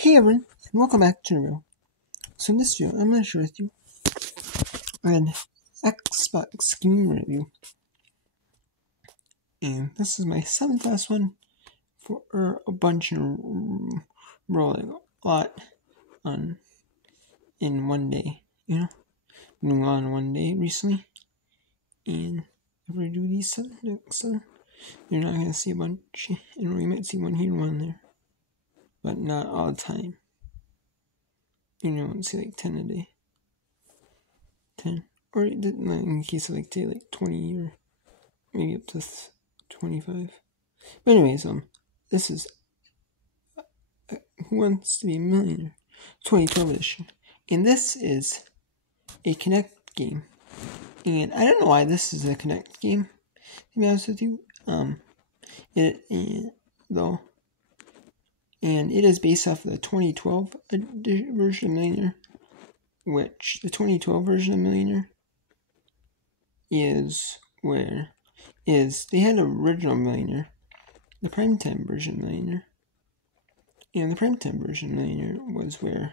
Hey everyone, and welcome back to the review. So in this video, I'm going to share with you an Xbox game review. And this is my 7th last one for a bunch in rolling a lot in one day, moving on one day recently. And if we do these next 7, you're not going to see a bunch, and you might see one here, one there, but not all the time. You won't see like 10 a day. 10. Or in case of like, say, like 20 or maybe up to 25. But anyways, this is Who Wants to Be a Millionaire 2012 edition. And this is a Connect game. And I don't know why this is a Connect game, to be honest with you. It is based off of the 2012 version of Millionaire, which the 2012 version of Millionaire they had an original Millionaire, the primetime version of Millionaire, and the primetime version of Millionaire was where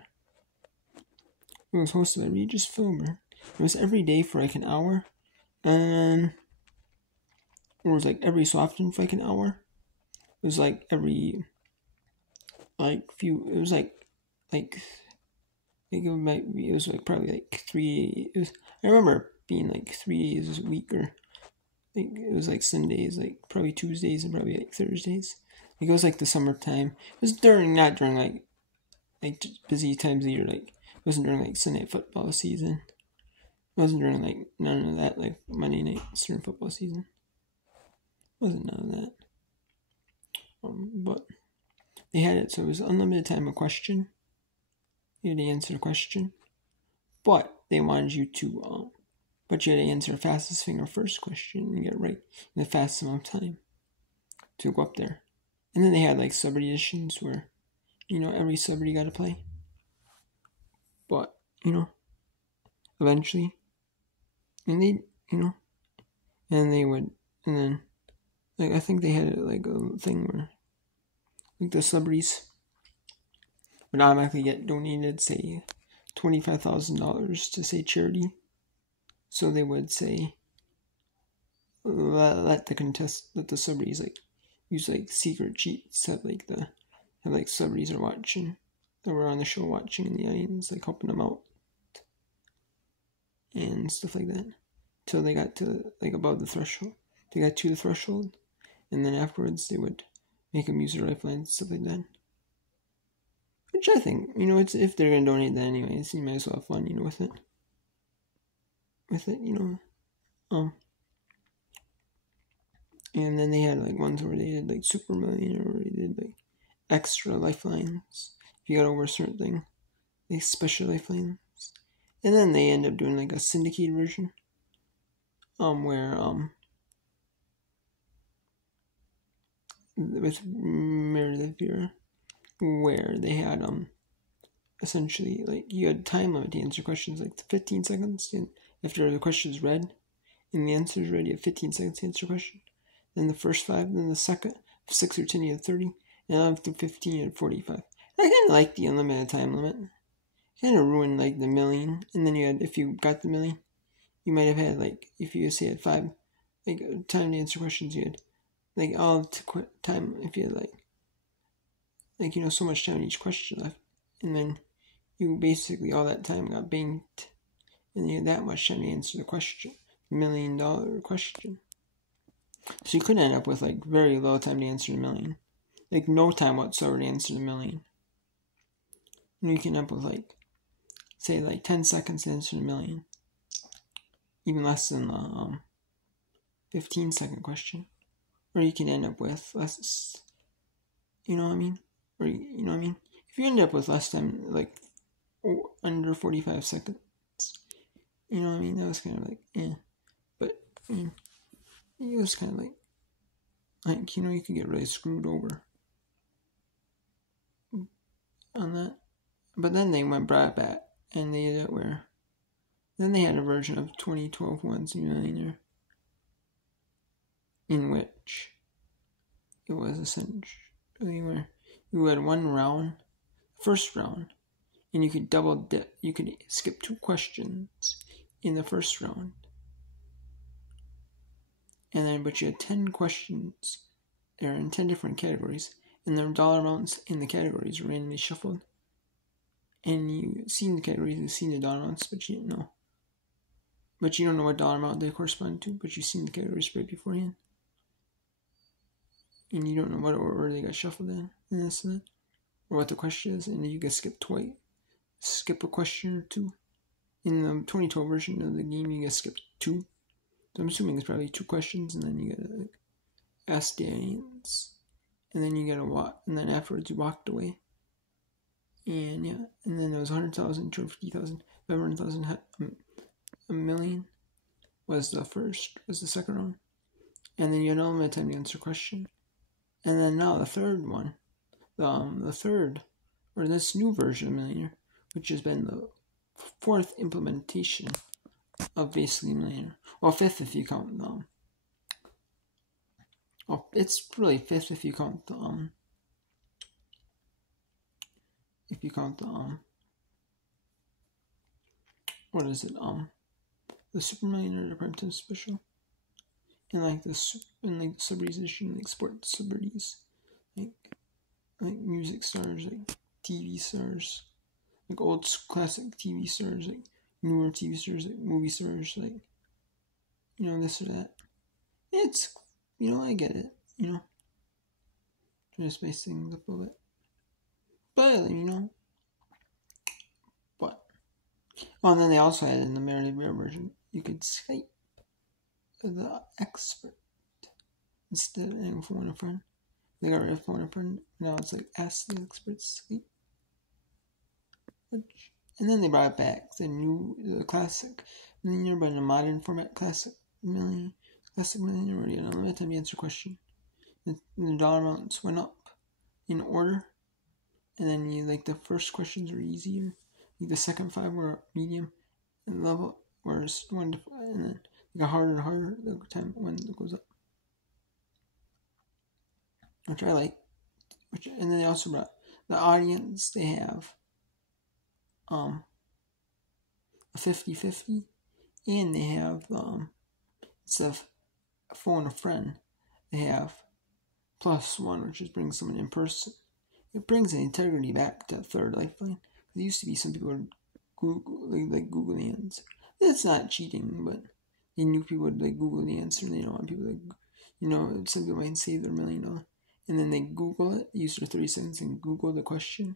it was hosted by Regis Philbin. It was every day for like an hour, and it was like every so often for like an hour. It was like every few. It was like it was like probably like 3. I remember being like 3 days a week, or it was like Sundays, like probably Tuesdays and probably like Thursdays. It was like the summertime. It was not during like busy times of year. Like it wasn't during like Sunday football season. It wasn't during like none of that, like Monday night during football season. It wasn't none of that. But they had it, so it was unlimited time a question. You had to answer a question, but they wanted you to but you had to answer the fastest finger first question and get it right in the fastest amount of time to go up there. And then they had like celebrity editions where, every celebrity got to play. But, eventually, and then, like, I think they had like a thing where, like, the celebrities would automatically get donated, say, $25,000 to, say, charity. So they would say, let the celebrities like use like secret cheats that like celebrities are watching, that were on the show watching in the audience, like helping them out and stuff like that, till they got to like above the threshold. They got to the threshold, and then afterwards they would make them use their lifelines, stuff like that. Which I think, it's if they're gonna donate that anyways, you might as well have fun, with it. And then they had like ones where they did like Super Millionaire, where they did like extra lifelines. If you got over a certain thing, like special lifelines. And then they end up doing like a syndicated version, where with Meredith Vera, where they had essentially like you had time limit to answer questions, like 15 seconds, and after the question's read and the answer is ready, you have 15 seconds to answer a question. Then the first 5, then the second 6 or 10, you had 30, and after 15, you had 45. I kind of like the unlimited time limit. Kind of ruined like the million, and then you had, if you got the million, you might have had like, if you say had 5 like time to answer questions, you had like all the time, if you had like so much time in each question left, and then you basically all that time got banked, and you had that much time to answer the question, $1 million question. So you could end up with like very low time to answer the million, like no time whatsoever to answer the million. You can end up with like, say, like 10 seconds to answer the million, even less than the 15-second question. Or you can end up with less, you know what I mean? Or you know what I mean? If you end up with less time, like under 45 seconds, you know what I mean? That was kind of like, but it was kind of like you could get really screwed over on that. But then they brought it back, and they did it where, then they had a version of 2012 Once a Millionaire, in which it was essentially where you had one round. first round, and you could double dip. You could skip 2 questions in the first round, and then but you had 10 questions. They're in 10 different categories, and the dollar amounts in the categories were randomly shuffled. And you've seen the categories, you've seen the dollar amounts, but you didn't know. But you don't know what dollar amount they correspond to, but you've seen the categories right beforehand. And you don't know what order they got shuffled in, and this and that, or what the question is, and you can skip a question or 2. In the 2012 version of the game, you get skip 2. So I'm assuming it's probably 2 questions, and then you gotta ask the audience, and then you gotta walk, and then afterwards you walked away. And yeah, and then there was 100,000, 250,000, 500,000, a million was the second round. And then you had unlimited time to answer a question. And then now the third one, this new version of Millionaire, which has been the 4th implementation of basically Millionaire. Well, 5th if you count it's really 5th if you count what is it, the Super Millionaire, the Primetime Special, and like the celebrities edition, like sports celebrities, like music stars, like TV stars, like old classic TV stars, like newer TV stars, like movie stars, like, this or that. It's, I get it, trying to spice things up a little bit. But, and then they also had in the Millionaire version, you could Skype the expert instead of phone a friend. They got rid of phone a friend. Now it's like ask the expert Skype. And then they brought it back, the classic Millionaire, but in a modern format, classic Millionaire, where you had unlimited time to answer a question. The dollar amounts went up in order, and then the first questions were easier. The second 5 were medium, and level was 1 to 5, and then they got harder and harder the time when it goes up, which I like. And then they also brought the audience. They have a 50-50, and they have instead of phone a friend, they have +1, which just brings someone in person. It brings the integrity back to third lifeline. There used to be some people would Google the answer. That's not cheating, but they knew people would Google the answer, and they don't want people some people might save their $1 million, and then they Google it, use their 30 seconds and Google the question,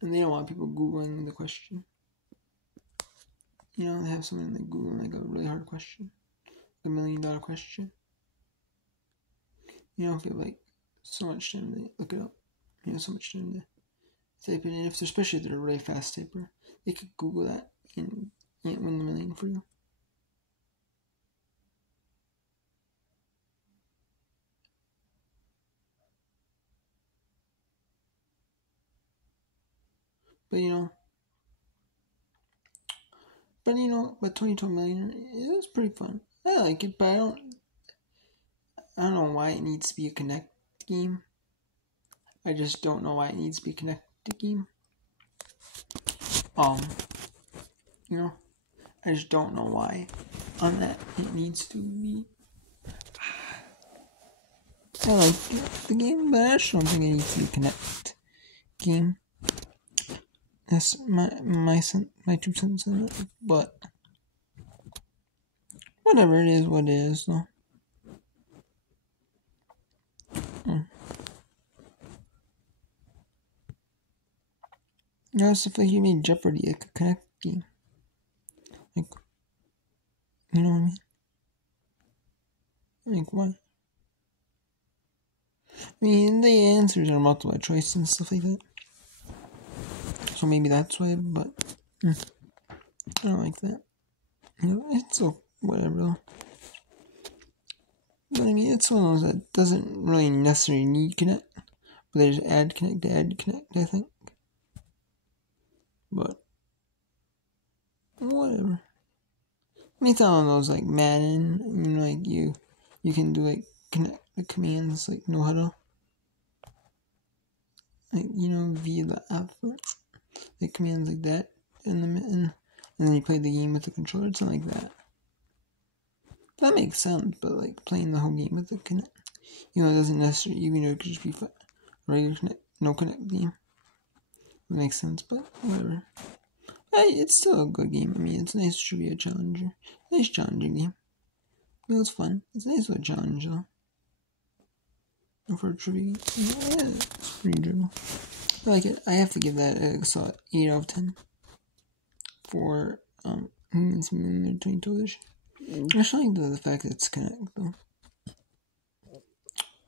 and they don't want people Googling the question. They have someone Googling a really hard question, $1 million question. If you have so much time to look it up, so much time to type it in. Especially if they're a really fast typer, they could Google that and win the $1 million for you. But 2012 Millionaire, it was pretty fun. I like it, but I don't know why it needs to be a connect game. I just don't know why it needs to be a connected game. I just don't know why on that it needs to be. I like the game, but I just don't think it needs to be a connect game. That's my 2 cents on it, but whatever, it is what it is, though. It's if you made Jeopardy a connect game. You know what I mean? Why? The answers are multiple choice and stuff like that. So maybe that's why, but I don't like that. It's whatever though. But it's one of those that doesn't really necessarily need connect, but they just add connect to add connect, I think. But whatever. It's all of those Madden, you can do connect the commands no huddle. like, via the app, like commands like that, and then you play the game with the controller. It's not like that. That makes sense, but like playing the whole game with the Kinect, it doesn't necessarily, even though it could just be regular Kinect, no Kinect game. It makes sense, but whatever. It's still a good game. I mean, it's nice to be a challenger. Nice challenging game. It's fun. It's nice with a challenge, though. For a trivia, yeah, it's pretty enjoyable. I like it. I have to give that a solid 8 out of 10 for Millionaire 2012 edition. I actually like the fact that it's Kinect, though.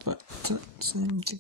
But it's